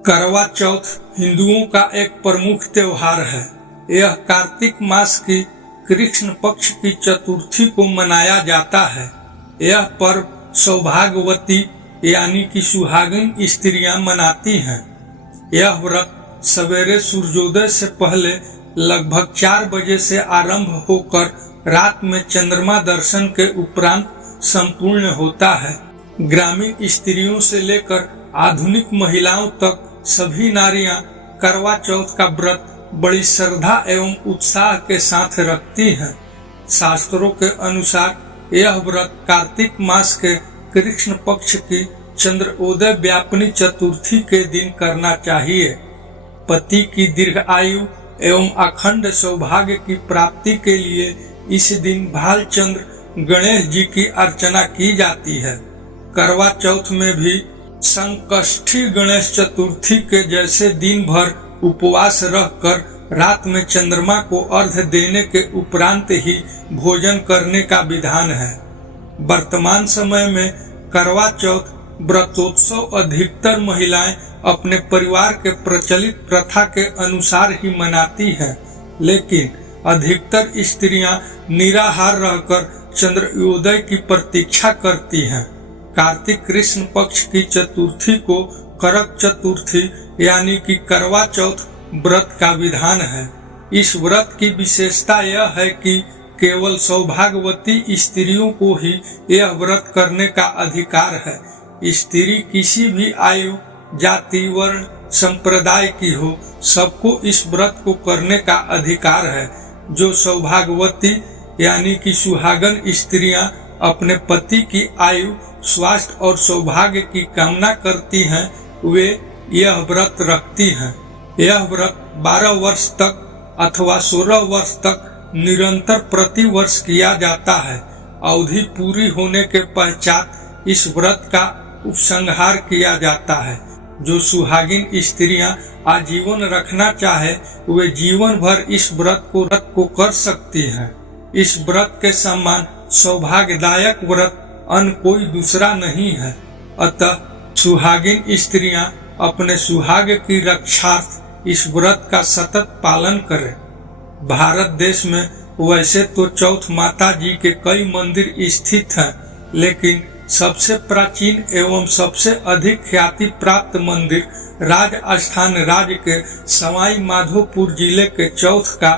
करवा चौथ हिंदुओं का एक प्रमुख त्योहार है। यह कार्तिक मास की कृष्ण पक्ष की चतुर्थी को मनाया जाता है। यह पर्व सौभाग्यवती यानी कि सुहागिन स्त्रियां मनाती हैं। यह व्रत सवेरे सूर्योदय से पहले लगभग 4 बजे से आरंभ होकर रात में चंद्रमा दर्शन के उपरांत संपूर्ण होता है। ग्रामीण स्त्रियों से लेकर आधुनिक महिलाओं तक सभी नारियां करवा चौथ का व्रत बड़ी श्रद्धा एवं उत्साह के साथ रखती हैं। शास्त्रों के अनुसार यह व्रत कार्तिक मास के कृष्ण पक्ष की चंद्रोदय व्यापिनी चतुर्थी के दिन करना चाहिए। पति की दीर्घ आयु एवं अखंड सौभाग्य की प्राप्ति के लिए इस दिन भालचंद्र गणेश जी की अर्चना की जाती है। करवा चौथ में भी संकष्टी गणेश चतुर्थी के जैसे दिन भर उपवास रहकर रात में चंद्रमा को अर्घ्य देने के उपरांत ही भोजन करने का विधान है। वर्तमान समय में करवा चौथ व्रतोत्सव अधिकतर महिलाएं अपने परिवार के प्रचलित प्रथा के अनुसार ही मनाती हैं, लेकिन अधिकतर स्त्रियां निराहार रहकर चंद्रोदय की प्रतीक्षा करती हैं। कार्तिक कृष्ण पक्ष की चतुर्थी को करक चतुर्थी यानी कि करवा चौथ व्रत का विधान है। इस व्रत की विशेषता यह है कि केवल सौभाग्यवती स्त्रियों को ही यह व्रत करने का अधिकार है। स्त्री किसी भी आयु, जाति, वर्ण, संप्रदाय की हो, सबको इस व्रत को करने का अधिकार है। जो सौभाग्यवती यानी कि सुहागन स्त्रियां अपने पति की आयु, स्वास्थ्य और सौभाग्य की कामना करती हैं, वे यह व्रत रखती हैं। यह व्रत 12 वर्ष तक अथवा 16 वर्ष तक निरंतर प्रति वर्ष किया जाता है। अवधि पूरी होने के पश्चात इस व्रत का उपसंहार किया जाता है। जो सुहागिन स्त्रियां आजीवन रखना चाहे वे जीवन भर इस व्रत को कर सकती हैं। इस व्रत के समान सौभाग्यदायक व्रत अन्य कोई दूसरा नहीं है। अतः सुहागिन स्त्रियां अपने सुहाग की रक्षार्थ इस व्रत का सतत पालन करें। भारत देश में वैसे तो चौथ माता जी के कई मंदिर स्थित हैं, लेकिन सबसे प्राचीन एवं सबसे अधिक ख्याति प्राप्त मंदिर राजस्थान राज्य के सवाई माधोपुर जिले के चौथ का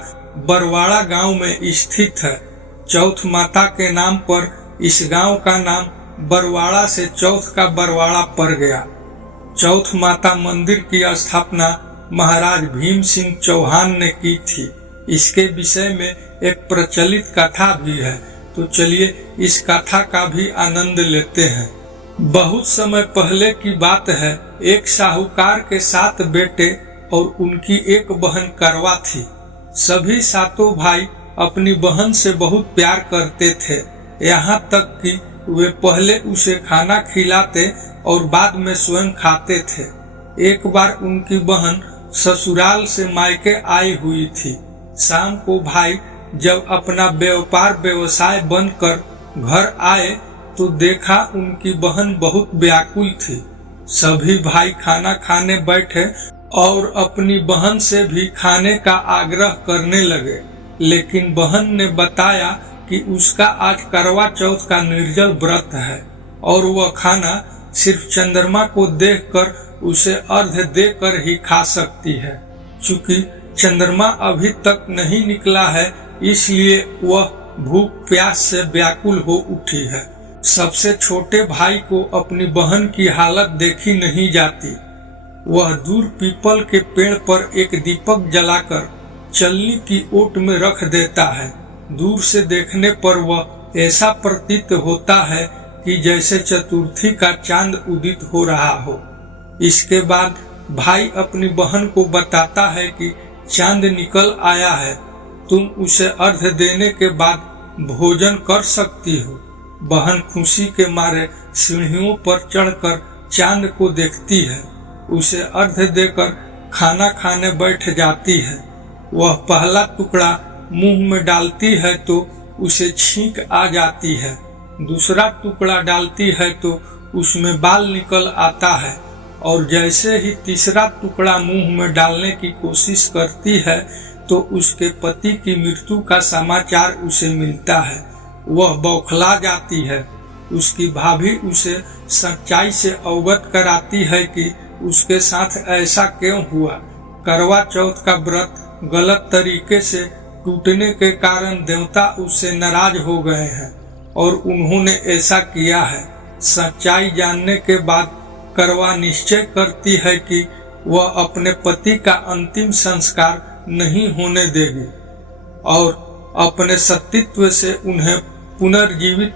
बरवाड़ा गांव में स्थित है। चौथ माता के नाम पर इस गांव का नाम बरवाड़ा से चौथ का बरवाड़ा पड़ गया। चौथ माता मंदिर की स्थापना महाराज भीम सिंह चौहान ने की थी। इसके विषय में एक प्रचलित कथा भी है, तो चलिए इस कथा का भी आनंद लेते हैं। बहुत समय पहले की बात है। एक साहूकार के 7 बेटे और उनकी एक बहन करवा थी। सभी 7 भाई अपनी बहन से बहुत प्यार करते थे, यहाँ तक कि वे पहले उसे खाना खिलाते और बाद में स्वयं खाते थे। एक बार उनकी बहन ससुराल से मायके आई हुई थी। शाम को भाई जब अपना व्यापार व्यवसाय बंद कर घर आए तो देखा उनकी बहन बहुत व्याकुल थी। सभी भाई खाना खाने बैठे और अपनी बहन से भी खाने का आग्रह करने लगे, लेकिन बहन ने बताया कि उसका आज करवा चौथ का निर्जल व्रत है और वह खाना सिर्फ चंद्रमा को देखकर उसे अर्घ्य देकर ही खा सकती है। चूंकि चंद्रमा अभी तक नहीं निकला है, इसलिए वह भूख प्यास से व्याकुल हो उठी है। सबसे छोटे भाई को अपनी बहन की हालत देखी नहीं जाती। वह दूर पीपल के पेड़ पर एक दीपक जलाकर चलनी की ओट में रख देता है। दूर से देखने पर वह ऐसा प्रतीत होता है कि जैसे चतुर्थी का चांद उदित हो रहा हो। इसके बाद भाई अपनी बहन को बताता है कि चांद निकल आया है, तुम उसे अर्घ्य देने के बाद भोजन कर सकती हो। बहन खुशी के मारे सीढ़ियों पर चढ़कर चांद को देखती है, उसे अर्घ्य देकर खाना खाने बैठ जाती है। वह पहला टुकड़ा मुंह में डालती है तो उसे छींक आ जाती है, दूसरा टुकड़ा डालती है तो उसमें बाल निकल आता है और जैसे ही तीसरा टुकड़ा मुंह में डालने की कोशिश करती है तो उसके पति की मृत्यु का समाचार उसे मिलता है। वह बौखला जाती है। उसकी भाभी उसे सच्चाई से अवगत कराती है कि उसके साथ ऐसा क्यों हुआ। करवा चौथ का व्रत गलत तरीके से टूटने के कारण देवता उससे नाराज हो गए हैं और उन्होंने ऐसा किया है। सच्चाई जानने के बाद करवा निश्चय करती है कि वह अपने पति का अंतिम संस्कार नहीं होने देगी और अपने सतीत्व से उन्हें पुनर्जीवित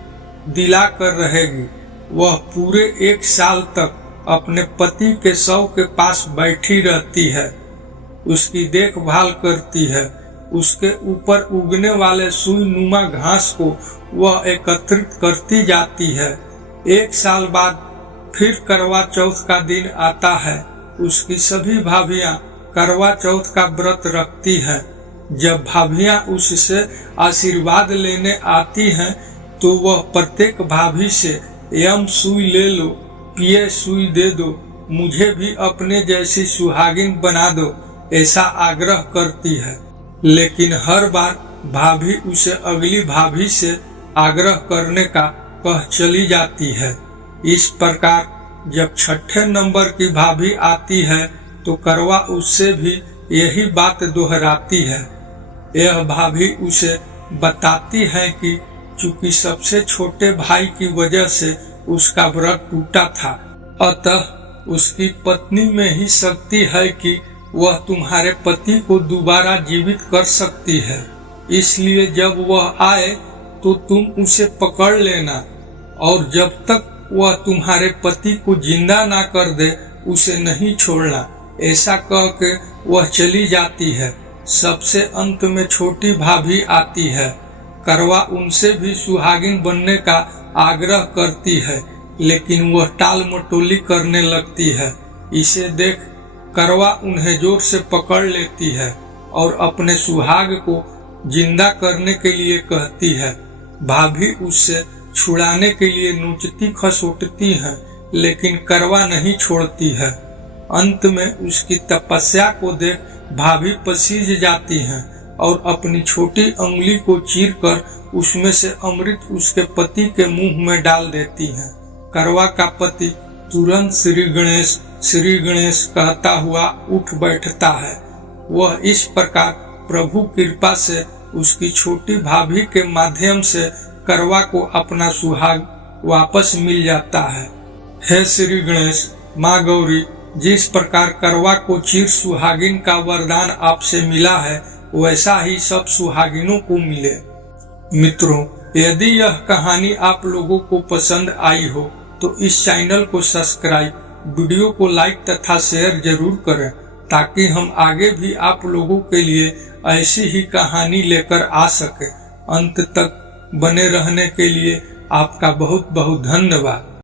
दिलाकर रहेगी। वह पूरे 1 साल तक अपने पति के शव के पास बैठी रहती है, उसकी देखभाल करती है। उसके ऊपर उगने वाले सुई नुमा घास को वह एकत्रित करती जाती है। 1 साल बाद फिर करवा चौथ का दिन आता है। उसकी सभी भाभियां करवा चौथ का व्रत रखती हैं। जब भाभियां उससे आशीर्वाद लेने आती हैं तो वह प्रत्येक भाभी से यम सुई ले लो, पिए सुई दे दो, मुझे भी अपने जैसी सुहागिन बना दो, ऐसा आग्रह करती है। लेकिन हर बार भाभी उसे अगली भाभी से आग्रह करने का कह चली जाती है। इस प्रकार जब 6ठे नंबर की भाभी आती है तो करवा उससे भी यही बात दोहराती है। यह भाभी उसे बताती है कि चूंकि सबसे छोटे भाई की वजह से उसका व्रत टूटा था, अतः उसकी पत्नी में ही शक्ति है कि वह तुम्हारे पति को दोबारा जीवित कर सकती है। इसलिए जब वह आए तो तुम उसे पकड़ लेना और जब तक वह तुम्हारे पति को जिंदा ना कर दे उसे नहीं छोड़ना। ऐसा कह के वह चली जाती है। सबसे अंत में छोटी भाभी आती है। करवा उनसे भी सुहागिन बनने का आग्रह करती है, लेकिन वह टाल मटोली करने लगती है। इसे देख करवा उन्हें जोर से पकड़ लेती है और अपने सुहाग को जिंदा करने के लिए कहती है। भाभी उससे छुड़ाने के लिए नोचती खसोटती है, लेकिन करवा नहीं छोड़ती है। अंत में उसकी तपस्या को देख भाभी पसीज जाती हैं और अपनी छोटी अंगुली को चीरकर उसमें से अमृत उसके पति के मुंह में डाल देती हैं। करवा का पति तुरंत श्री गणेश कहता हुआ उठ बैठता है। वह इस प्रकार प्रभु कृपा से उसकी छोटी भाभी के माध्यम से करवा को अपना सुहाग वापस मिल जाता है। हे श्री गणेश, माँ गौरी, जिस प्रकार करवा को चिर सुहागिन का वरदान आपसे मिला है वैसा ही सब सुहागिनों को मिले। मित्रों, यदि यह कहानी आप लोगों को पसंद आई हो तो इस चैनल को सब्सक्राइब, वीडियो को लाइक तथा शेयर जरूर करें ताकि हम आगे भी आप लोगों के लिए ऐसी ही कहानी लेकर आ सके। अंत तक बने रहने के लिए आपका बहुत बहुत धन्यवाद।